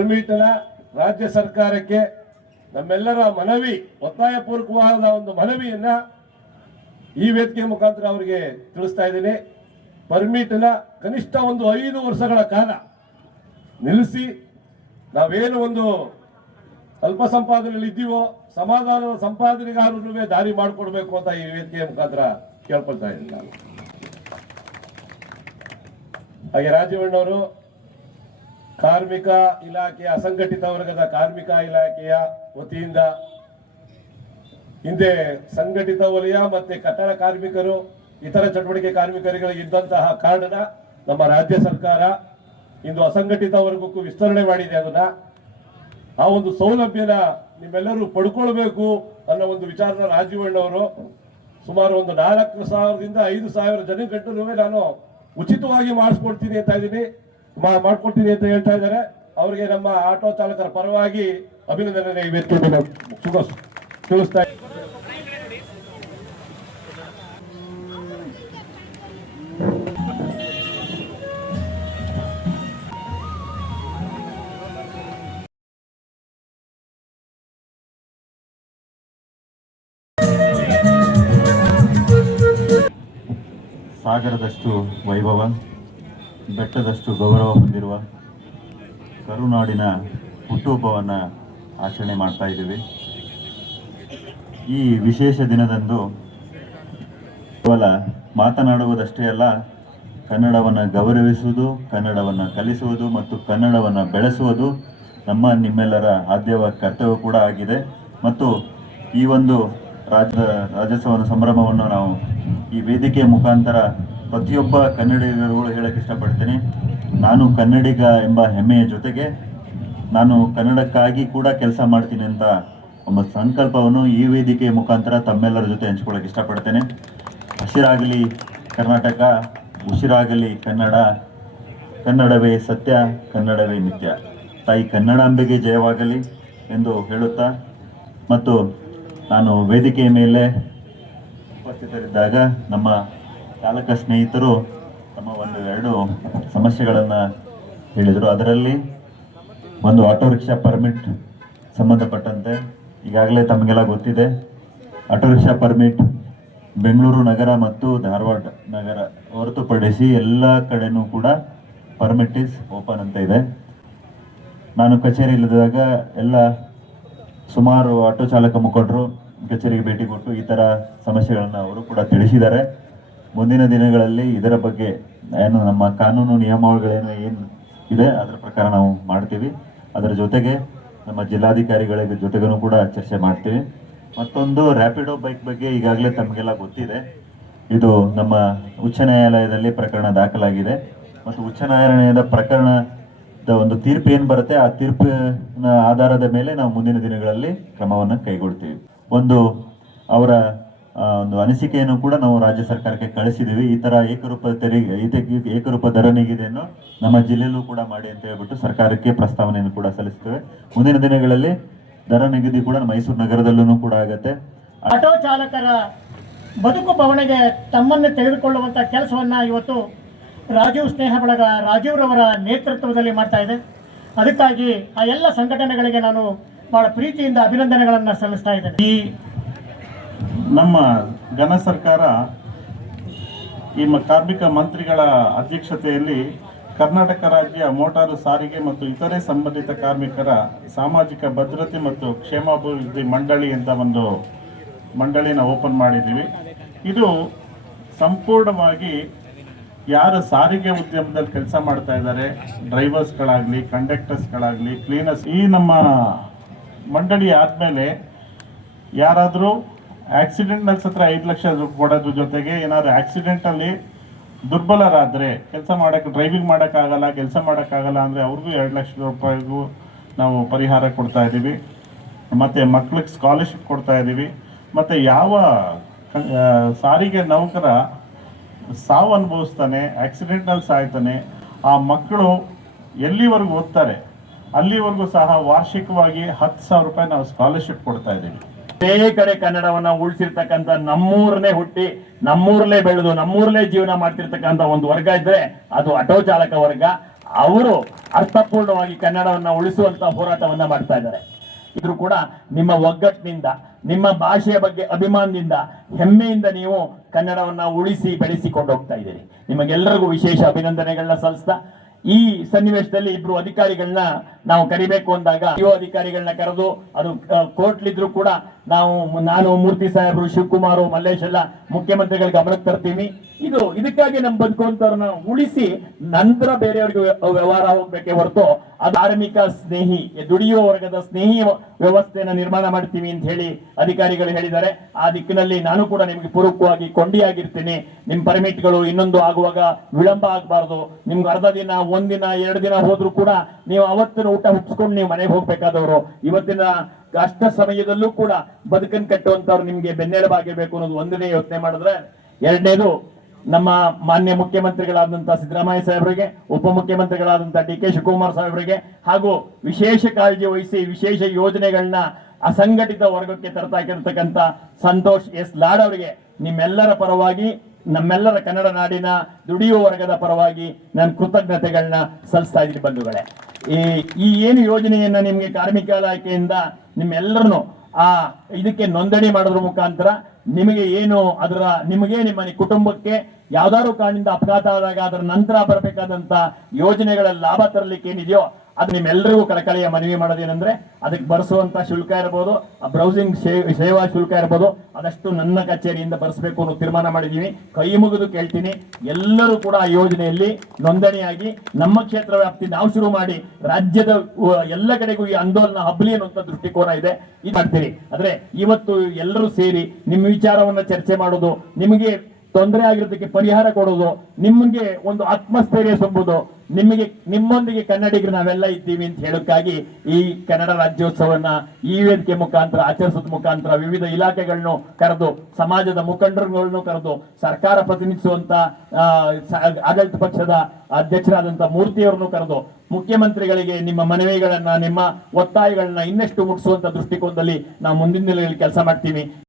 ಪರ್ಮಿಟ್ನ ರಾಜ್ಯ ಸರ್ಕಾರಕ್ಕೆ ನಮ್ಮೆಲ್ಲರ ಮನವಿ, ಒತ್ತಾಯಪೂರ್ವಕವಾದ ಒಂದು ಮನವಿಯನ್ನ ಈ ವೇದಿಕೆ ಮುಖಾಂತರ ಅವರಿಗೆ ತಿಳಿಸ್ತಾ ಇದ್ದೀನಿ. ಪರ್ಮಿಟ್ನ ಕನಿಷ್ಠ ಒಂದು ಐದು ವರ್ಷಗಳ ಕಾಲ ನಿಲ್ಲಿಸಿ ನಾವೇನು ಒಂದು ಅಲ್ಪ ಸಂಪಾದನೆಯಲ್ಲಿ ಇದ್ದೀವೋ ಸಮಾಧಾನದ ಸಂಪಾದನೆಗಾರರು ದಾರಿ ಮಾಡಿಕೊಡ್ಬೇಕು ಅಂತ ಈ ವೇದಿಕೆಯ ಮುಖಾಂತರ ಕೇಳ್ಕೊಳ್ತಾ ಇದ್ದೀನಿ ನಾನು. ಹಾಗೆ ರಾಜೀವಣ್ಣವರು ಕಾರ್ಮಿಕ ಇಲಾಖೆಯ ಅಸಂಘಟಿತ ವರ್ಗದ ಕಾರ್ಮಿಕ ಇಲಾಖೆಯ ವತಿಯಿಂದ ಹಿಂದೆ ಸಂಘಟಿತ ವಲಯ ಮತ್ತೆ ಕಟ್ಟಡ ಕಾರ್ಮಿಕರು, ಇತರ ಚಟುವಟಿಕೆ ಕಾರ್ಮಿಕರಿಗೆ ಇದ್ದಂತಹ ಕಾರ್ಡ್ನ ನಮ್ಮ ರಾಜ್ಯ ಸರ್ಕಾರ ಇಂದು ಅಸಂಘಟಿತ ವರ್ಗಕ್ಕೂ ವಿಸ್ತರಣೆ ಮಾಡಿದೆ ಅದನ್ನ. ಆ ಒಂದು ಸೌಲಭ್ಯನ ನಿಮ್ಮೆಲ್ಲರೂ ಪಡ್ಕೊಳ್ಬೇಕು ಅನ್ನೋ ಒಂದು ವಿಚಾರನ ರಾಜೀವಣ್ಣವರು ಸುಮಾರು ಒಂದು ನಾಲ್ಕು ಸಾವಿರದಿಂದ ಐದು ಸಾವಿರ ಜನ ಗಂಟಲು ನಾನು ಉಚಿತವಾಗಿ ಮಾಡಿಸ್ಕೊಡ್ತೀನಿ ಅಂತ ಇದ್ದೀನಿ. ಮಾಡ್ಕೊಡ್ತೀನಿ ಅಂತ ಹೇಳ್ತಾ ಇದ್ದಾರೆ. ಅವರಿಗೆ ನಮ್ಮ ಆಟೋ ಚಾಲಕರ ಪರವಾಗಿ ಅಭಿನಂದನೆ ತಿಳಿಸ್ತಾ ಸಾಗರದಷ್ಟು ವೈಭವ. ಬೆಟ್ಟದಷ್ಟು ಗೌರವ ಹೊಂದಿರುವ ಕರುನಾಡಿನ ಹುಟ್ಟುಹಬ್ಬವನ್ನು ಆಚರಣೆ ಮಾಡ್ತಾ ಇದ್ದೀವಿ. ಈ ವಿಶೇಷ ದಿನದಂದು ಕೇವಲ ಮಾತನಾಡುವುದಷ್ಟೇ ಅಲ್ಲ, ಕನ್ನಡವನ್ನು ಗೌರವಿಸುವುದು, ಕನ್ನಡವನ್ನು ಕಲಿಸುವುದು ಮತ್ತು ಕನ್ನಡವನ್ನು ಬೆಳೆಸುವುದು ನಮ್ಮ ನಿಮ್ಮೆಲ್ಲರ ಆದ್ಯವ ಕರ್ತವ್ಯ ಕೂಡ ಆಗಿದೆ. ಮತ್ತು ಈ ಒಂದು ರಾಜ್ಯ ರಾಜ್ಯೋತ್ಸವದ ಸಂಭ್ರಮವನ್ನು ನಾವು ಈ ವೇದಿಕೆಯ ಮುಖಾಂತರ ಪ್ರತಿಯೊಬ್ಬ ಕನ್ನಡಿಗರುಗಳು ಹೇಳಕ್ಕೆ ಇಷ್ಟಪಡ್ತೇನೆ. ನಾನು ಕನ್ನಡಿಗ ಎಂಬ ಹೆಮ್ಮೆಯ ಜೊತೆಗೆ ನಾನು ಕನ್ನಡಕ್ಕಾಗಿ ಕೂಡ ಕೆಲಸ ಮಾಡ್ತೀನಿ ಅಂತ ಒಬ್ಬ ಸಂಕಲ್ಪವನ್ನು ಈ ವೇದಿಕೆ ಮುಖಾಂತರ ತಮ್ಮೆಲ್ಲರ ಜೊತೆ ಹಂಚ್ಕೊಳ್ಳೋಕೆ ಇಷ್ಟಪಡ್ತೇನೆ. ಹಸಿರಾಗಲಿ ಕರ್ನಾಟಕ, ಉಸಿರಾಗಲಿ ಕನ್ನಡ, ಕನ್ನಡವೇ ಸತ್ಯ, ಕನ್ನಡವೇ ನಿತ್ಯ. ತಾಯಿ ಕನ್ನಡಾಂಬೆಗೆ ಜಯವಾಗಲಿ ಎಂದು ಹೇಳುತ್ತಾ ಮತ್ತು ನಾನು ವೇದಿಕೆಯ ಮೇಲೆ ಉಪಸ್ಥಿತರಿದ್ದಾಗ ನಮ್ಮ ಚಾಲಕ ಸ್ನೇಹಿತರು ತಮ್ಮ ಒಂದು ಎರಡು ಸಮಸ್ಯೆಗಳನ್ನು ಹೇಳಿದರು. ಅದರಲ್ಲಿ ಒಂದು ಆಟೋ ರಿಕ್ಷಾ ಪರ್ಮಿಟ್ ಸಂಬಂಧಪಟ್ಟಂತೆ ಈಗಾಗಲೇ ತಮಗೆಲ್ಲ ಗೊತ್ತಿದೆ. ಆಟೋ ರಿಕ್ಷಾ ಪರ್ಮಿಟ್ ಬೆಂಗಳೂರು ನಗರ ಮತ್ತು ಧಾರವಾಡ ನಗರ ಹೊರತುಪಡಿಸಿ ಎಲ್ಲ ಕಡೆನೂ ಕೂಡ ಪರ್ಮಿಟ್ ಇಸ್ ಓಪನ್ ಅಂತ ಇದೆ. ನಾನು ಕಚೇರಿಯಲ್ಲಿದ್ದಾಗ ಎಲ್ಲ ಸುಮಾರು ಆಟೋ ಚಾಲಕ ಮುಖಂಡರು ಕಚೇರಿಗೆ ಭೇಟಿ ಕೊಟ್ಟು ಈ ಥರ ಸಮಸ್ಯೆಗಳನ್ನು ಅವರು ಕೂಡ ತಿಳಿಸಿದ್ದಾರೆ. ಮುಂದಿನ ದಿನಗಳಲ್ಲಿ ಇದರ ಬಗ್ಗೆ ಏನು ನಮ್ಮ ಕಾನೂನು ನಿಯಮಾವಳಿಗಳೇನು ಏನು ಇದೆ, ಅದರ ಪ್ರಕಾರ ನಾವು ಮಾಡ್ತೀವಿ. ಅದರ ಜೊತೆಗೆ ನಮ್ಮ ಜಿಲ್ಲಾಧಿಕಾರಿಗಳ ಜೊತೆಗೂ ಕೂಡ ಚರ್ಚೆ ಮಾಡ್ತೀವಿ. ಮತ್ತೊಂದು ರ್ಯಾಪಿಡೋ ಬೈಕ್ ಬಗ್ಗೆ ಈಗಾಗಲೇ ತಮಗೆಲ್ಲ ಗೊತ್ತಿದೆ. ಇದು ನಮ್ಮ ಉಚ್ಚ ನ್ಯಾಯಾಲಯದಲ್ಲಿ ಪ್ರಕರಣ ದಾಖಲಾಗಿದೆ. ಮತ್ತು ಉಚ್ಚ ನ್ಯಾಯಾಲಯದ ಪ್ರಕರಣದ ಒಂದು ತೀರ್ಪು ಏನು ಬರುತ್ತೆ, ಆ ತೀರ್ಪಿನ ಆಧಾರದ ಮೇಲೆ ನಾವು ಮುಂದಿನ ದಿನಗಳಲ್ಲಿ ಕ್ರಮವನ್ನು ಕೈಗೊಳ್ತೀವಿ. ಒಂದು ಅವರ ಒಂದು ಅನಿಸಿಕೆಯನ್ನು ಕೂಡ ನಾವು ರಾಜ್ಯ ಸರ್ಕಾರಕ್ಕೆ ಕಳಿಸಿದ್ದೀವಿ ಈ ತರ ಏಕರೂಪ ತೆರಿಗೆ ಏಕ- ಏಕರೂಪ ದರ ನಿಗದಿಯನ್ನು ನಮ್ಮ ಜಿಲ್ಲೆಯಲ್ಲೂ ಕೂಡ ಮಾಡಿ ಅಂತ ಹೇಳ್ಬಿಟ್ಟು ಸರ್ಕಾರಕ್ಕೆ ಪ್ರಸ್ತಾವನೆಯನ್ನು ಕೂಡ ಸಲ್ಲಿಸ್ತೇವೆ ಮುಂದಿನ ದಿನಗಳಲ್ಲಿ ದರ ನಿಗದಿ ಕೂಡ ಮೈಸೂರು ನಗರದಲ್ಲೂ ಕೂಡ ಆಗತ್ತೆ. ಆಟೋ ಚಾಲಕರ ಬದುಕು ಬವಣೆಗೆ ತಮ್ಮನ್ನು ತೆಗೆದುಕೊಳ್ಳುವಂಥ ಕೆಲಸವನ್ನ ಇವತ್ತು ರಾಜೀವ್ ಸ್ನೇಹ ಬಳಗ ರಾಜೀವ್ರವರ ನೇತೃತ್ವದಲ್ಲಿ ಮಾಡ್ತಾ ಇದೆ. ಅದಕ್ಕಾಗಿ ಆ ಎಲ್ಲ ಸಂಘಟನೆಗಳಿಗೆ ನಾನು ಬಹಳ ಪ್ರೀತಿಯಿಂದ ಅಭಿನಂದನೆಗಳನ್ನು ಸಲ್ಲಿಸ್ತಾ ಇದ್ದೇನೆ. ಈ ನಮ್ಮ ಘನ ಸರ್ಕಾರ ಈ ಕಾರ್ಮಿಕ ಮಂತ್ರಿಗಳ ಅಧ್ಯಕ್ಷತೆಯಲ್ಲಿ ಕರ್ನಾಟಕ ರಾಜ್ಯ ಮೋಟಾರು ಸಾರಿಗೆ ಮತ್ತು ಇತರೆ ಸಂಬಂಧಿತ ಕಾರ್ಮಿಕರ ಸಾಮಾಜಿಕ ಭದ್ರತೆ ಮತ್ತು ಕ್ಷೇಮಾಭಿವೃದ್ಧಿ ಮಂಡಳಿ ಅಂತ ಒಂದು ಮಂಡಳಿನ ಓಪನ್ ಮಾಡಿದ್ದೀವಿ. ಇದು ಸಂಪೂರ್ಣವಾಗಿ ಯಾರು ಸಾರಿಗೆ ಉದ್ಯಮದಲ್ಲಿ ಕೆಲಸ ಮಾಡ್ತಾ ಇದ್ದಾರೆ, ಡ್ರೈವರ್ಸ್ಗಳಾಗಲಿ, ಕಂಡಕ್ಟರ್ಸ್ಗಳಾಗಲಿ, ಕ್ಲೀನರ್ಸ್ ಈ ನಮ್ಮ ಮಂಡಳಿ ಆದಮೇಲೆ ಯಾರಾದರೂ ಆಕ್ಸಿಡೆಂಟ್ನಲ್ಲಿ ಸತ್ರ ಐದು ಲಕ್ಷ ಕೊಡೋದ್ರ ಜೊತೆಗೆ ಏನಾದ್ರು ಆಕ್ಸಿಡೆಂಟಲ್ಲಿ ದುರ್ಬಲರಾದರೆ ಕೆಲಸ ಮಾಡೋಕ್ಕೆ ಡ್ರೈವಿಂಗ್ ಮಾಡೋಕ್ಕಾಗಲ್ಲ, ಕೆಲಸ ಮಾಡೋಕ್ಕಾಗಲ್ಲ ಅಂದರೆ ಅವ್ರಿಗೂ ಎರಡು ಲಕ್ಷ ರೂಪಾಯಿಗೂ ನಾವು ಪರಿಹಾರ ಕೊಡ್ತಾ ಇದ್ದೀವಿ. ಮತ್ತು ಮಕ್ಳಿಗೆ ಸ್ಕಾಲರ್ಶಿಪ್ ಕೊಡ್ತಾ ಇದ್ದೀವಿ. ಮತ್ತು ಯಾವ ಸಾರಿಗೆ ನೌಕರ ಸಾವು ಅನುಭವಿಸ್ತಾನೆ ಆಕ್ಸಿಡೆಂಟಲ್ಲಿ ಸಾಯ್ತಾನೆ, ಆ ಮಕ್ಕಳು ಎಲ್ಲಿವರೆಗೂ ಓದ್ತಾರೆ? ಅಲ್ಲಿವರೆಗೂ ಸಹ ವಾರ್ಷಿಕವಾಗಿ ಹತ್ತು ಸಾವಿರ ರೂಪಾಯಿ ನಾವು ಸ್ಕಾಲರ್ಶಿಪ್ ಕೊಡ್ತಾ ಇದ್ದೀವಿ. ಅದೇ ಕಡೆ ಕನ್ನಡವನ್ನ ಉಳಿಸಿರ್ತಕ್ಕಂಥ ನಮ್ಮೂರನೇ ಹುಟ್ಟಿ ನಮ್ಮೂರಲ್ಲೇ ಬೆಳೆದು ನಮ್ಮೂರಲ್ಲೇ ಜೀವನ ಮಾಡ್ತಿರ್ತಕ್ಕಂಥ ಒಂದು ವರ್ಗ ಇದ್ರೆ ಅದು ಆಟೋ ಚಾಲಕ ವರ್ಗ. ಅವರು ಅರ್ಥಪೂರ್ಣವಾಗಿ ಕನ್ನಡವನ್ನ ಉಳಿಸುವಂತ ಹೋರಾಟವನ್ನ ಮಾಡ್ತಾ ಇದ್ದಾರೆ. ಇದ್ರು ಕೂಡ ನಿಮ್ಮ ಒಗ್ಗಟ್ಟಿನಿಂದ, ನಿಮ್ಮ ಭಾಷೆಯ ಬಗ್ಗೆ ಅಭಿಮಾನದಿಂದ, ಹೆಮ್ಮೆಯಿಂದ ನೀವು ಕನ್ನಡವನ್ನ ಉಳಿಸಿ ಬೆಳೆಸಿಕೊಂಡು ಹೋಗ್ತಾ ಇದ್ದೀರಿ. ನಿಮಗೆಲ್ಲರಿಗೂ ವಿಶೇಷ ಅಭಿನಂದನೆಗಳನ್ನ ಸಲ್ಲಿಸ್ತಾ ಈ ಸನ್ನಿವೇಶದಲ್ಲಿ ಇಬ್ರು ಅಧಿಕಾರಿಗಳನ್ನ ನಾವು ಕರಿಬೇಕು ಅಂದಾಗ ಯುವ ಅಧಿಕಾರಿಗಳನ್ನ ಕರೆದು ಅದು ಕೋರ್ಟ್ಲಿದ್ರು ಕೂಡ ನಾವು ನಾನು ಮೂರ್ತಿ ಸಾಹೇಬರು ಶಿವಕುಮಾರ್ ಮಲ್ಲೇಶ್ ಎಲ್ಲ ಮುಖ್ಯಮಂತ್ರಿಗಳ ಗಮನಕ್ಕೆ ತರ್ತೀನಿ. ಇದು, ಇದಕ್ಕಾಗಿ ನಮ್ಮ ಬದುಕುವಂತವ್ರನ್ನ ಉಳಿಸಿ ನಂತರ ಬೇರೆಯವ್ರಿಗೆ ವ್ಯ- ವ್ಯವಹಾರ ಹೋಗ್ಬೇಕೆ ಹೊರತು ಅದು ಧಾರ್ಮಿಕ ಸ್ನೇಹಿ ದುಡಿಯುವ ವರ್ಗದ ಸ್ನೇಹಿ ವ್ಯವಸ್ಥೆಯನ್ನು ನಿರ್ಮಾಣ ಮಾಡ್ತೀವಿ ಅಂತ ಹೇಳಿ ಅಧಿಕಾರಿಗಳು ಹೇಳಿದ್ದಾರೆ. ಆ ದಿಕ್ಕಿನಲ್ಲಿ ನಾನು ಕೂಡ ನಿಮಗೆ ಪೂರಕವಾಗಿ ಕೊಂಡಿಯಾಗಿರ್ತೀನಿ. ನಿಮ್ ಪರ್ಮಿಟ್ಗಳು ಇನ್ನೊಂದು ಆಗುವಾಗ ವಿಳಂಬ ಆಗಬಾರ್ದು. ನಿಮ್ಗೆ ಅರ್ಧ ದಿನ, ಒಂದಿನ, ಎರಡು ದಿನ ಹೋದ್ರು ಕೂಡ ನೀವು ಅವತ್ತಿನ ಊಟ ಹುಟ್ಟಿಸ್ಕೊಂಡು ನೀವು ಮನೆಗೆ ಹೋಗ್ಬೇಕಾದವರು, ಇವತ್ತಿನ ಕಷ್ಟ ಸಮಯದಲ್ಲೂ ಕೂಡ ಬದುಕನ್ ಕಟ್ಟುವಂತವ್ರು ನಿಮ್ಗೆ ಬೆನ್ನೆಲುಬಾಗಿರ್ಬೇಕು ಅನ್ನೋದು ಒಂದನೇ ಯೋಚನೆ ಮಾಡಿದ್ರೆ, ಎರಡನೇದು ನಮ್ಮ ಮಾನ್ಯ ಮುಖ್ಯಮಂತ್ರಿಗಳಾದಂತಹ ಸಿದ್ದರಾಮಯ್ಯ ಸಾಹೇಬರಿಗೆ ಉಪಮುಖ್ಯಮಂತ್ರಿಗಳಾದಂತಹ ಡಿ ಕೆ ಶಿವಕುಮಾರ್ ಸಾಹೇಬರಿಗೆ, ಹಾಗೂ ವಿಶೇಷ ಕಾಳಜಿ ವಹಿಸಿ ವಿಶೇಷ ಯೋಜನೆಗಳನ್ನ ಅಸಂಘಟಿತ ವರ್ಗಕ್ಕೆ ತರತಾಕಿರ್ತಕ್ಕಂಥ ಸಂತೋಷ್ ಎಸ್ ಲಾಡ್ ಅವರಿಗೆ, ನಿಮ್ಮೆಲ್ಲರ ಪರವಾಗಿ ನಮ್ಮೆಲ್ಲರ ಕನ್ನಡ ನಾಡಿನ ದುಡಿಯುವ ವರ್ಗದ ಪರವಾಗಿ ನಾನು ಕೃತಜ್ಞತೆಗಳನ್ನ ಸಲ್ಲಿಸ್ತಾ ಇದ್ದೀನಿ ಬಂಧುಗಳೇ. ಈ ಈ ಏನು ಯೋಜನೆಯನ್ನ ನಿಮ್ಗೆ ಕಾರ್ಮಿಕ ಇಲಾಖೆಯಿಂದ ನಿಮ್ಮೆಲ್ಲರನ್ನು ಆ ಇದಕ್ಕೆ ನೋಂದಣಿ ಮಾಡೋದ್ರ ಮುಖಾಂತರ ನಿಮಗೆ ಏನು ಅದರ, ನಿಮಗೆ ನಿಮ್ಮ ಕುಟುಂಬಕ್ಕೆ ಯಾವ್ದಾದ್ರು ಕಾರಣದಿಂದ ಅಪಘಾತ ಆದಾಗ ಅದರ ನಂತರ ಬರಬೇಕಾದಂತ ಯೋಜನೆಗಳ ಲಾಭ ತರಲಿಕ್ಕೆ ಏನಿದೆಯೋ ಅದು ನಿಮ್ಮೆಲ್ಲರಿಗೂ ಕಳಕಳಿಯ ಮನವಿ ಮಾಡೋದೇನೆಂದ್ರೆ ಅದಕ್ಕೆ ಬರೆಸುವಂತ ಶುಲ್ಕ ಇರ್ಬೋದು, ಆ ಬ್ರೌಸಿಂಗ್ ಸೇವಾ ಶುಲ್ಕ ಇರ್ಬೋದು ಅದಷ್ಟು ನನ್ನ ಕಚೇರಿಯಿಂದ ಬರೆಸಬೇಕು ಅನ್ನೋ ತೀರ್ಮಾನ ಮಾಡಿದ್ದೀವಿ ಕೈ ಮುಗಿದು ಕೇಳ್ತೀನಿ. ಎಲ್ಲರೂ ಕೂಡ ಆ ಯೋಜನೆಯಲ್ಲಿ ನೋಂದಣಿಯಾಗಿ ನಮ್ಮ ಕ್ಷೇತ್ರ ವ್ಯಾಪ್ತಿ ನಾವು ಶುರು ಮಾಡಿ ರಾಜ್ಯದ ಎಲ್ಲ ಕಡೆಗೂ ಈ ಆಂದೋಲನ ಹಬ್ಬಲಿ ಅನ್ನುವಂಥ ದೃಷ್ಟಿಕೋನ ಇದೆ. ಇದು ಮಾಡ್ತೀರಿ. ಆದ್ರೆ ಇವತ್ತು ಎಲ್ಲರೂ ಸೇರಿ ನಿಮ್ಮ ವಿಚಾರವನ್ನ ಚರ್ಚೆ ಮಾಡೋದು ನಿಮಗೆ ತೊಂದರೆ ಆಗಿರೋದಕ್ಕೆ ಪರಿಹಾರ ಕೊಡೋದು, ನಿಮಗೆ ಒಂದು ಆತ್ಮಸ್ಥೈರ್ಯ ತುಂಬುದು, ನಿಮಗೆ, ನಿಮ್ಮೊಂದಿಗೆ ಕನ್ನಡಿಗರು ನಾವೆಲ್ಲ ಇದ್ದೀವಿ ಅಂತ ಹೇಳೋಕ್ಕಾಗಿ ಈ ಕನ್ನಡ ರಾಜ್ಯೋತ್ಸವನ್ನ ಈ ವೇದಿಕೆ ಮುಖಾಂತರ ಆಚರಿಸೋದ ಮುಖಾಂತರ ವಿವಿಧ ಇಲಾಖೆಗಳನ್ನು ಕರೆದು, ಸಮಾಜದ ಮುಖಂಡರುಗಳನ್ನು ಕರೆದು, ಸರ್ಕಾರ ಪ್ರತಿನಿಧಿಸುವಂತ ಆಡಳಿತ ಪಕ್ಷದ ಅಧ್ಯಕ್ಷರಾದಂತ ಮೂರ್ತಿಯವರನ್ನು ಕರೆದು, ಮುಖ್ಯಮಂತ್ರಿಗಳಿಗೆ ನಿಮ್ಮ ಮನವಿಗಳನ್ನ, ನಿಮ್ಮ ಒತ್ತಾಯಗಳನ್ನ ಇನ್ನಷ್ಟು ಮುಟ್ಟಿಸುವಂತ ದೃಷ್ಟಿಕೋನದಲ್ಲಿ ನಾವು ಮುಂದಿನ ದಿನಗಳಲ್ಲಿ ಕೆಲಸ ಮಾಡ್ತೀವಿ.